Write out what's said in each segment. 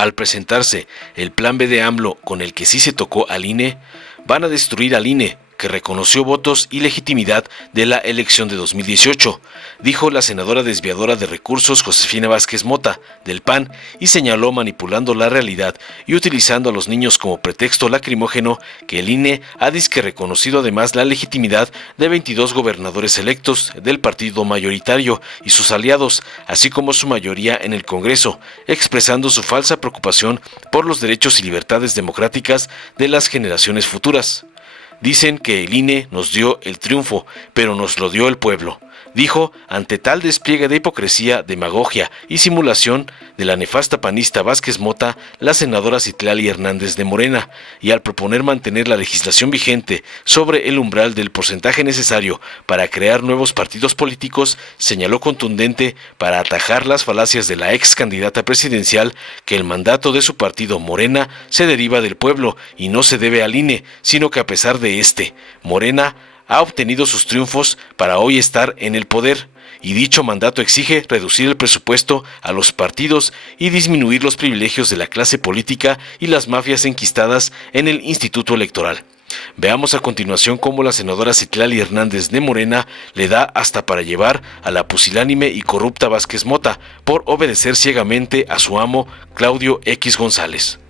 Al presentarse el plan B de AMLO con el que sí se tocó al INE, van a destruir al INE, que reconoció votos y legitimidad de la elección de 2018, dijo la senadora desviadora de recursos Josefina Vázquez Mota, del PAN, y señaló manipulando la realidad y utilizando a los niños como pretexto lacrimógeno que el INE ha disque reconocido además la legitimidad de 22 gobernadores electos del partido mayoritario y sus aliados, así como su mayoría en el Congreso, expresando su falsa preocupación por los derechos y libertades democráticas de las generaciones futuras. Dicen que el INE nos dio el triunfo, pero nos lo dio el pueblo, dijo ante tal despliegue de hipocresía, demagogia y simulación de la nefasta panista Vázquez Mota, la senadora Citlali Hernández de Morena, y al proponer mantener la legislación vigente sobre el umbral del porcentaje necesario para crear nuevos partidos políticos, señaló contundente para atajar las falacias de la ex candidata presidencial que el mandato de su partido Morena se deriva del pueblo y no se debe al INE, sino que a pesar de Morena ha obtenido sus triunfos para hoy estar en el poder, y dicho mandato exige reducir el presupuesto a los partidos y disminuir los privilegios de la clase política y las mafias enquistadas en el Instituto Electoral. Veamos a continuación cómo la senadora Citlali Hernández de Morena le da hasta para llevar a la pusilánime y corrupta Vázquez Mota por obedecer ciegamente a su amo Claudio X González.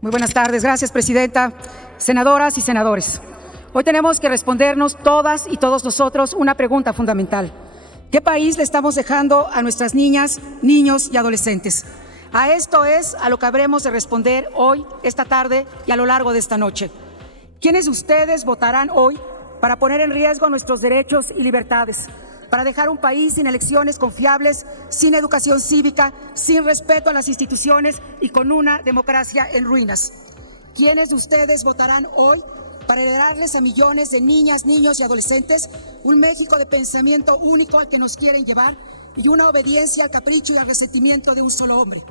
Muy buenas tardes, gracias presidenta, senadoras y senadores. Hoy tenemos que respondernos todas y todos nosotros una pregunta fundamental. ¿Qué país le estamos dejando a nuestras niñas, niños y adolescentes? A esto es a lo que habremos de responder hoy, esta tarde y a lo largo de esta noche. ¿Quiénes de ustedes votarán hoy para poner en riesgo nuestros derechos y libertades? Para dejar un país sin elecciones confiables, sin educación cívica, sin respeto a las instituciones y con una democracia en ruinas. ¿Quiénes de ustedes votarán hoy para heredarles a millones de niñas, niños y adolescentes un México de pensamiento único al que nos quieren llevar y una obediencia al capricho y al resentimiento de un solo hombre?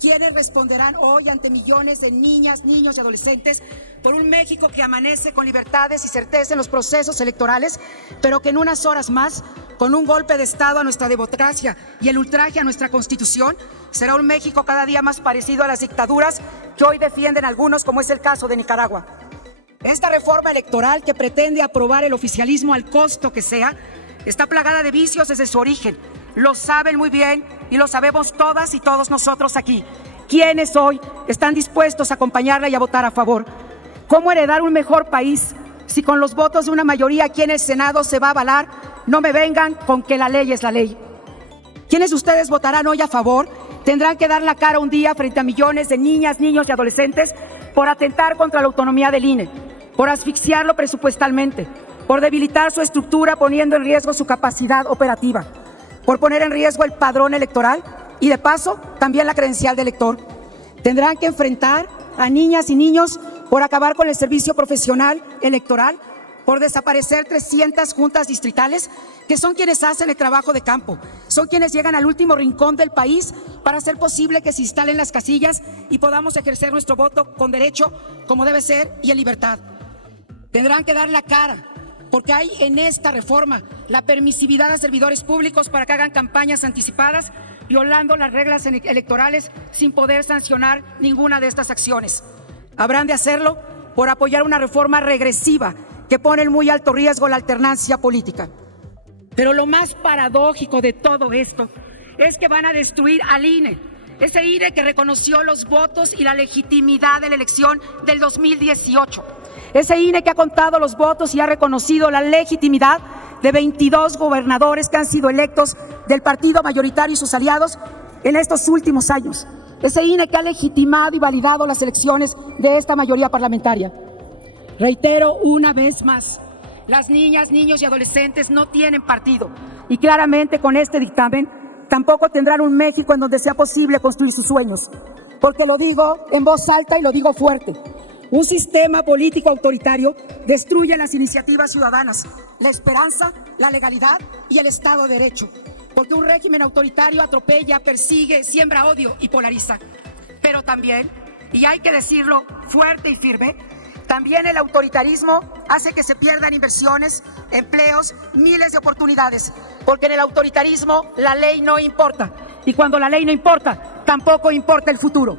¿Quiénes responderán hoy ante millones de niñas, niños y adolescentes por un México que amanece con libertades y certeza en los procesos electorales, pero que en unas horas más, con un golpe de Estado a nuestra democracia y el ultraje a nuestra Constitución, será un México cada día más parecido a las dictaduras que hoy defienden algunos, como es el caso de Nicaragua? Esta reforma electoral que pretende aprobar el oficialismo al costo que sea, está plagada de vicios desde su origen. Lo saben muy bien y lo sabemos todas y todos nosotros aquí. ¿Quiénes hoy están dispuestos a acompañarla y a votar a favor? ¿Cómo heredar un mejor país si con los votos de una mayoría aquí en el Senado se va a avalar? No me vengan con que la ley es la ley. ¿Quiénes de ustedes votarán hoy a favor? Tendrán que dar la cara un día frente a millones de niñas, niños y adolescentes por atentar contra la autonomía del INE, por asfixiarlo presupuestalmente, por debilitar su estructura poniendo en riesgo su capacidad operativa, por poner en riesgo el padrón electoral y de paso también la credencial de elector. Tendrán que enfrentar a niñas y niños por acabar con el servicio profesional electoral, por desaparecer 300 juntas distritales que son quienes hacen el trabajo de campo, son quienes llegan al último rincón del país para hacer posible que se instalen las casillas y podamos ejercer nuestro voto con derecho, como debe ser, y en libertad. Tendrán que dar la cara, porque hay en esta reforma la permisividad a servidores públicos para que hagan campañas anticipadas, violando las reglas electorales sin poder sancionar ninguna de estas acciones. Habrán de hacerlo por apoyar una reforma regresiva que pone en muy alto riesgo la alternancia política. Pero lo más paradójico de todo esto es que van a destruir al INE, ese INE que reconoció los votos y la legitimidad de la elección del 2018. Ese INE que ha contado los votos y ha reconocido la legitimidad de 22 gobernadores que han sido electos del partido mayoritario y sus aliados en estos últimos años. Ese INE que ha legitimado y validado las elecciones de esta mayoría parlamentaria. Reitero una vez más, las niñas, niños y adolescentes no tienen partido y claramente con este dictamen tampoco tendrán un México en donde sea posible construir sus sueños. Porque lo digo en voz alta y lo digo fuerte. Un sistema político autoritario destruye las iniciativas ciudadanas, la esperanza, la legalidad y el Estado de Derecho. Porque un régimen autoritario atropella, persigue, siembra odio y polariza. Pero también, y hay que decirlo fuerte y firme, también el autoritarismo hace que se pierdan inversiones, empleos, miles de oportunidades. Porque en el autoritarismo la ley no importa. Y cuando la ley no importa, tampoco importa el futuro.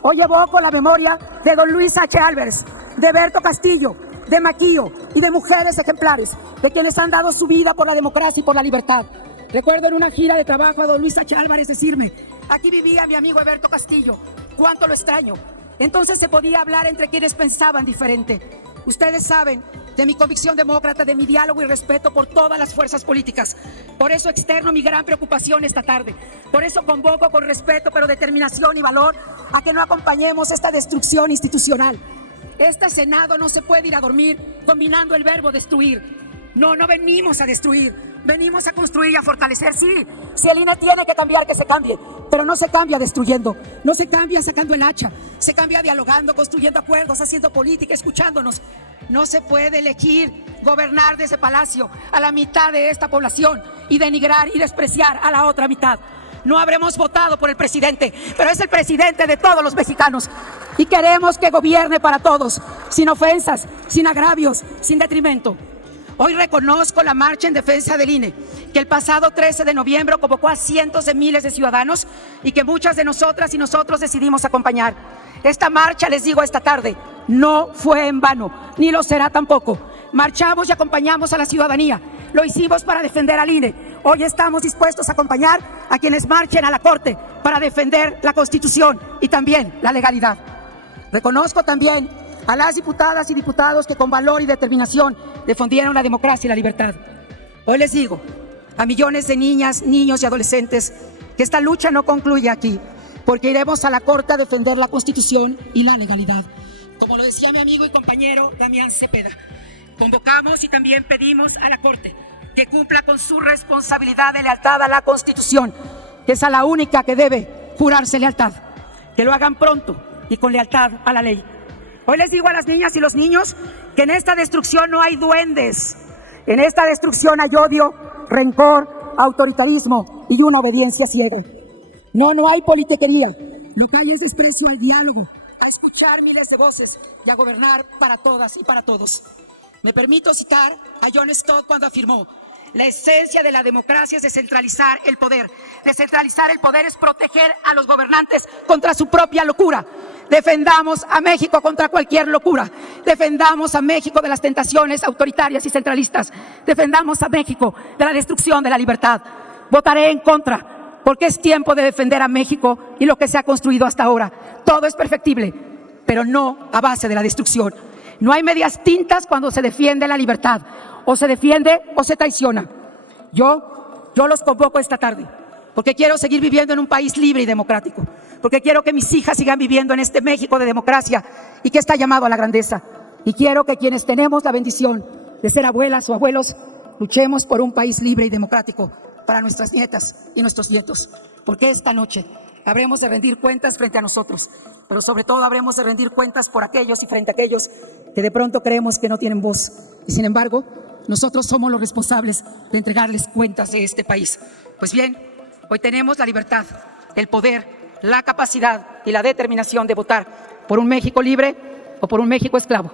Hoy evoco la memoria de don Luis H. Álvarez, de Berto Castillo, de Maquillo y de mujeres ejemplares, de quienes han dado su vida por la democracia y por la libertad. Recuerdo en una gira de trabajo a don Luis H. Álvarez decirme: aquí vivía mi amigo Berto Castillo, cuánto lo extraño. Entonces se podía hablar entre quienes pensaban diferente. Ustedes saben de mi convicción demócrata, de mi diálogo y respeto por todas las fuerzas políticas. Por eso externo mi gran preocupación esta tarde. Por eso convoco con respeto, pero determinación y valor, a que no acompañemos esta destrucción institucional. Este Senado no se puede ir a dormir combinando el verbo destruir. No venimos a destruir, venimos a construir y a fortalecer. Sí, si el INE tiene que cambiar, que se cambie, pero no se cambia destruyendo, no se cambia sacando el hacha, se cambia dialogando, construyendo acuerdos, haciendo política, escuchándonos. No se puede elegir gobernar desde Palacio a la mitad de esta población y denigrar y despreciar a la otra mitad. No habremos votado por el presidente, pero es el presidente de todos los mexicanos y queremos que gobierne para todos, sin ofensas, sin agravios, sin detrimento. Hoy reconozco la marcha en defensa del INE, que el pasado 13 de noviembre convocó a cientos de miles de ciudadanos y que muchas de nosotras y nosotros decidimos acompañar. Esta marcha, les digo esta tarde, no fue en vano, ni lo será tampoco. Marchamos y acompañamos a la ciudadanía. Lo hicimos para defender al INE. Hoy estamos dispuestos a acompañar a quienes marchen a la Corte para defender la Constitución y también la legalidad. Reconozco también a las diputadas y diputados que con valor y determinación defendieron la democracia y la libertad. Hoy les digo a millones de niñas, niños y adolescentes que esta lucha no concluye aquí, porque iremos a la Corte a defender la Constitución y la legalidad. Como lo decía mi amigo y compañero Damián Cepeda, convocamos y también pedimos a la Corte que cumpla con su responsabilidad de lealtad a la Constitución, que es a la única que debe jurarse lealtad. Que lo hagan pronto y con lealtad a la ley. Hoy les digo a las niñas y los niños que en esta destrucción no hay duendes. En esta destrucción hay odio, rencor, autoritarismo y una obediencia ciega. No hay politiquería. Lo que hay es desprecio al diálogo, a escuchar miles de voces y a gobernar para todas y para todos. Me permito citar a John Stott cuando afirmó: la esencia de la democracia es descentralizar el poder. Descentralizar el poder es proteger a los gobernantes contra su propia locura. Defendamos a México contra cualquier locura. Defendamos a México de las tentaciones autoritarias y centralistas. Defendamos a México de la destrucción de la libertad. Votaré en contra, porque es tiempo de defender a México y lo que se ha construido hasta ahora. Todo es perfectible, pero no a base de la destrucción. No hay medias tintas cuando se defiende la libertad. O se defiende o se traiciona. Yo los convoco esta tarde porque quiero seguir viviendo en un país libre y democrático, porque quiero que mis hijas sigan viviendo en este México de democracia y que está llamado a la grandeza. Y quiero que quienes tenemos la bendición de ser abuelas o abuelos, luchemos por un país libre y democrático para nuestras nietas y nuestros nietos, porque esta noche habremos de rendir cuentas frente a nosotros, pero sobre todo habremos de rendir cuentas por aquellos y frente a aquellos que de pronto creemos que no tienen voz. Y sin embargo, nosotros somos los responsables de entregarles cuentas de este país. Pues bien, hoy tenemos la libertad, el poder, la capacidad y la determinación de votar por un México libre o por un México esclavo,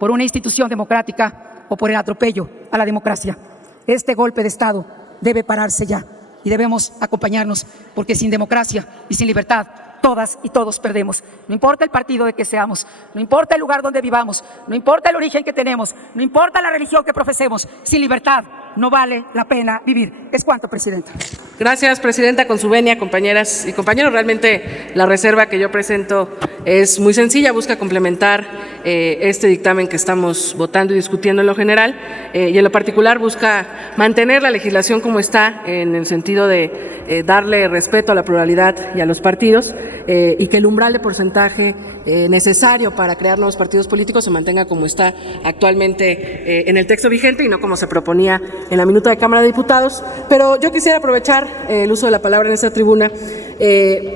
por una institución democrática o por el atropello a la democracia. Este golpe de Estado debe pararse ya y debemos acompañarnos, porque sin democracia y sin libertad todas y todos perdemos. No importa el partido de que seamos, no importa el lugar donde vivamos, no importa el origen que tenemos, no importa la religión que profesemos, sin libertad no vale la pena vivir. Es cuanto, Presidenta. Gracias, Presidenta. Con su venia, compañeras y compañeros, realmente la reserva que yo presento es muy sencilla, busca complementar este dictamen que estamos votando y discutiendo en lo general, y en lo particular busca mantener la legislación como está, en el sentido de darle respeto a la pluralidad y a los partidos, y que el umbral de porcentaje necesario para crear nuevos partidos políticos se mantenga como está actualmente en el texto vigente y no como se proponía en la minuta de Cámara de Diputados. Pero yo quisiera aprovechar el uso de la palabra en esta tribuna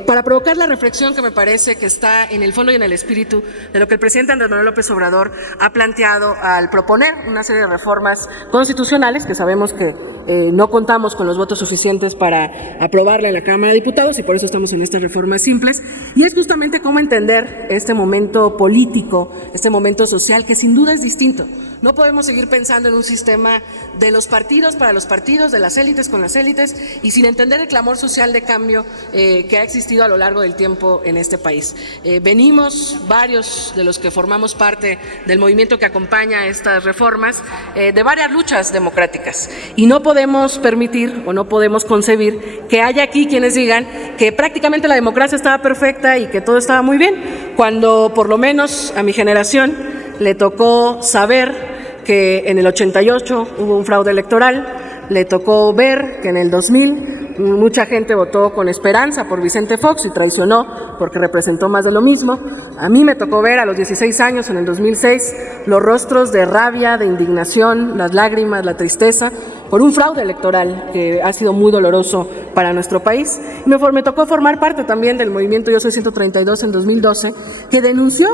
para provocar la reflexión que me parece que está en el fondo y en el espíritu de lo que el presidente Andrés Manuel López Obrador ha planteado al proponer una serie de reformas constitucionales que sabemos que no contamos con los votos suficientes para aprobarla en la Cámara de Diputados, y por eso estamos en estas reformas simples, y es justamente cómo entender este momento político, este momento social que sin duda es distinto. No podemos seguir pensando en un sistema de los partidos para los partidos, de las élites con las élites, y sin entender el clamor social de cambio que ha existido a lo largo del tiempo en este país. Venimos, varios de los que formamos parte del movimiento que acompaña estas reformas, de varias luchas democráticas, y no podemos permitir o no podemos concebir que haya aquí quienes digan que prácticamente la democracia estaba perfecta y que todo estaba muy bien, cuando por lo menos a mi generación le tocó saber que en el 88 hubo un fraude electoral, le tocó ver que en el 2000 mucha gente votó con esperanza por Vicente Fox y traicionó porque representó más de lo mismo. A mí me tocó ver a los 16 años, en el 2006, los rostros de rabia, de indignación, las lágrimas, la tristeza por un fraude electoral que ha sido muy doloroso para nuestro país. Me tocó formar parte también del movimiento Yo Soy 132 en 2012, que denunció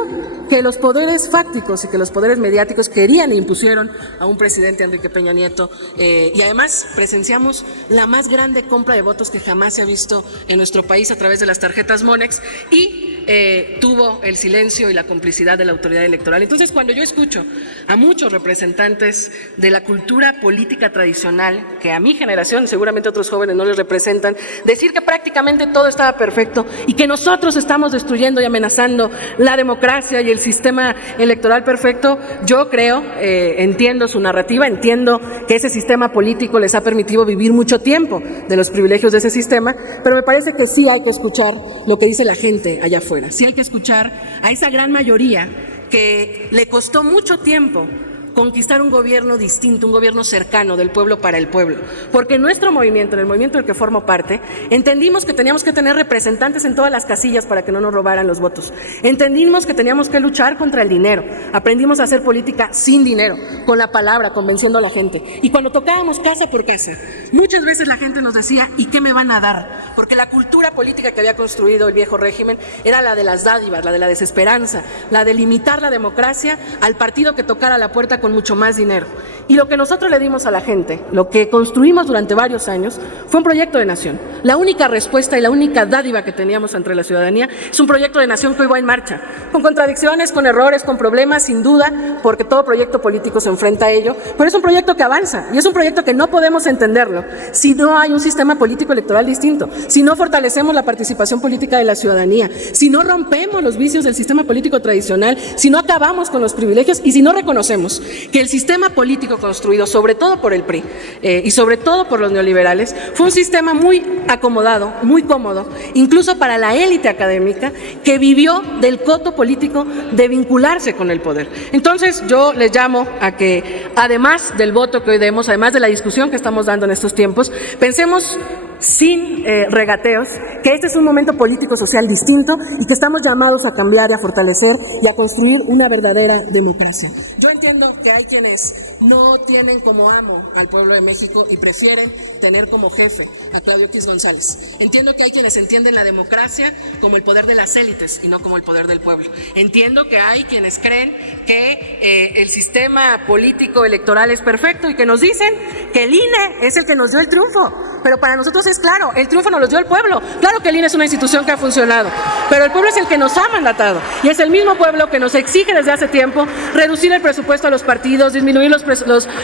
que los poderes fácticos y que los poderes mediáticos querían e impusieron a un presidente, Enrique Peña Nieto, y además presenciamos la más grande compra de votos que jamás se ha visto en nuestro país a través de las tarjetas Monex, y tuvo el silencio y la complicidad de la autoridad electoral. Entonces, cuando yo escucho a muchos representantes de la cultura política tradicional, que a mi generación, seguramente otros jóvenes no les representan, decir que prácticamente todo estaba perfecto y que nosotros estamos destruyendo y amenazando la democracia y el sistema electoral perfecto, yo creo, entiendo su narrativa, entiendo que ese sistema político les ha permitido vivir mucho tiempo de los privilegios de ese sistema, pero me parece que sí hay que escuchar lo que dice la gente allá afuera, sí hay que escuchar a esa gran mayoría que le costó mucho tiempo conquistar un gobierno distinto, un gobierno cercano del pueblo para el pueblo, porque en nuestro movimiento, en el movimiento del que formo parte, entendimos que teníamos que tener representantes en todas las casillas para que no nos robaran los votos, entendimos que teníamos que luchar contra el dinero, aprendimos a hacer política sin dinero, con la palabra, convenciendo a la gente, y cuando tocábamos casa por casa, muchas veces la gente nos decía, ¿y qué me van a dar? Porque la cultura política que había construido el viejo régimen era la de las dádivas, la de la desesperanza, la de limitar la democracia al partido que tocara la puerta con mucho más dinero. Y lo que nosotros le dimos a la gente, lo que construimos durante varios años, fue un proyecto de nación. La única respuesta y la única dádiva que teníamos entre la ciudadanía es un proyecto de nación que hoy va en marcha, con contradicciones, con errores, con problemas, sin duda, porque todo proyecto político se enfrenta a ello, pero es un proyecto que avanza y es un proyecto que no podemos entenderlo si no hay un sistema político electoral distinto, si no fortalecemos la participación política de la ciudadanía, si no rompemos los vicios del sistema político tradicional, si no acabamos con los privilegios y si no reconocemos que el sistema político construido, sobre todo por el PRI y sobre todo por los neoliberales, fue un sistema muy acomodado, muy cómodo, incluso para la élite académica, que vivió del coto político de vincularse con el poder. Entonces, yo les llamo a que, además del voto que hoy demos, además de la discusión que estamos dando en estos tiempos, pensemos sin regateos, que este es un momento político-social distinto y que estamos llamados a cambiar y a fortalecer y a construir una verdadera democracia. Yo entiendo que hay quienes no tienen como amo al pueblo de México y prefieren tener como jefe a Claudio X González. Entiendo que hay quienes entienden la democracia como el poder de las élites y no como el poder del pueblo. Entiendo que hay quienes creen que el sistema político electoral es perfecto y que nos dicen que el INE es el que nos dio el triunfo, pero para nosotros es claro, el triunfo nos lo dio el pueblo. Claro que el INE es una institución que ha funcionado, pero el pueblo es el que nos ha mandatado y es el mismo pueblo que nos exige desde hace tiempo reducir el presupuesto a los partidos, disminuir los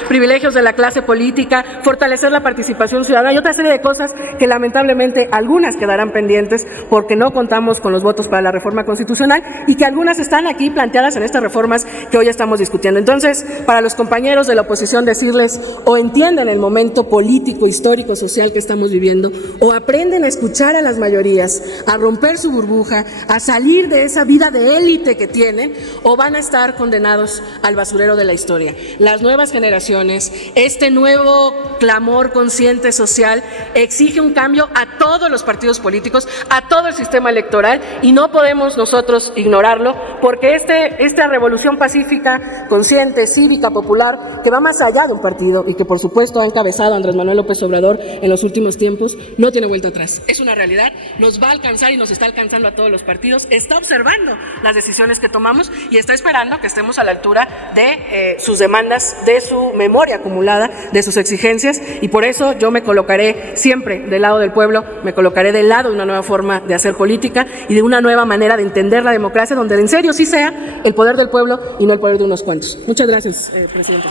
privilegios de la clase política, fortalecer la participación ciudadana y otra serie de cosas que lamentablemente algunas quedarán pendientes porque no contamos con los votos para la reforma constitucional y que algunas están aquí planteadas en estas reformas que hoy estamos discutiendo. Entonces, para los compañeros de la oposición decirles, o entienden el momento político, histórico, social que estamos viviendo, o aprenden a escuchar a las mayorías, a romper su burbuja, a salir de esa vida de élite que tienen, o van a estar condenados al basurero de la historia. Las nuevas generaciones, este nuevo clamor consciente social exige un cambio a todos los partidos políticos, a todo el sistema electoral, y no podemos nosotros ignorarlo, porque esta revolución pacífica, consciente, cívica, popular, que va más allá de un partido y que por supuesto ha encabezado Andrés Manuel López Obrador en los los últimos tiempos no tiene vuelta atrás. Es una realidad, nos va a alcanzar y nos está alcanzando a todos los partidos, está observando las decisiones que tomamos y está esperando que estemos a la altura de sus demandas, de su memoria acumulada, de sus exigencias, y por eso yo me colocaré siempre del lado del pueblo, me colocaré del lado de una nueva forma de hacer política y de una nueva manera de entender la democracia, donde en serio sí sea el poder del pueblo y no el poder de unos cuantos. Muchas gracias, presidente.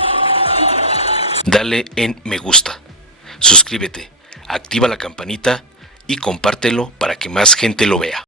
Dale en me gusta, suscríbete, activa la campanita y compártelo para que más gente lo vea.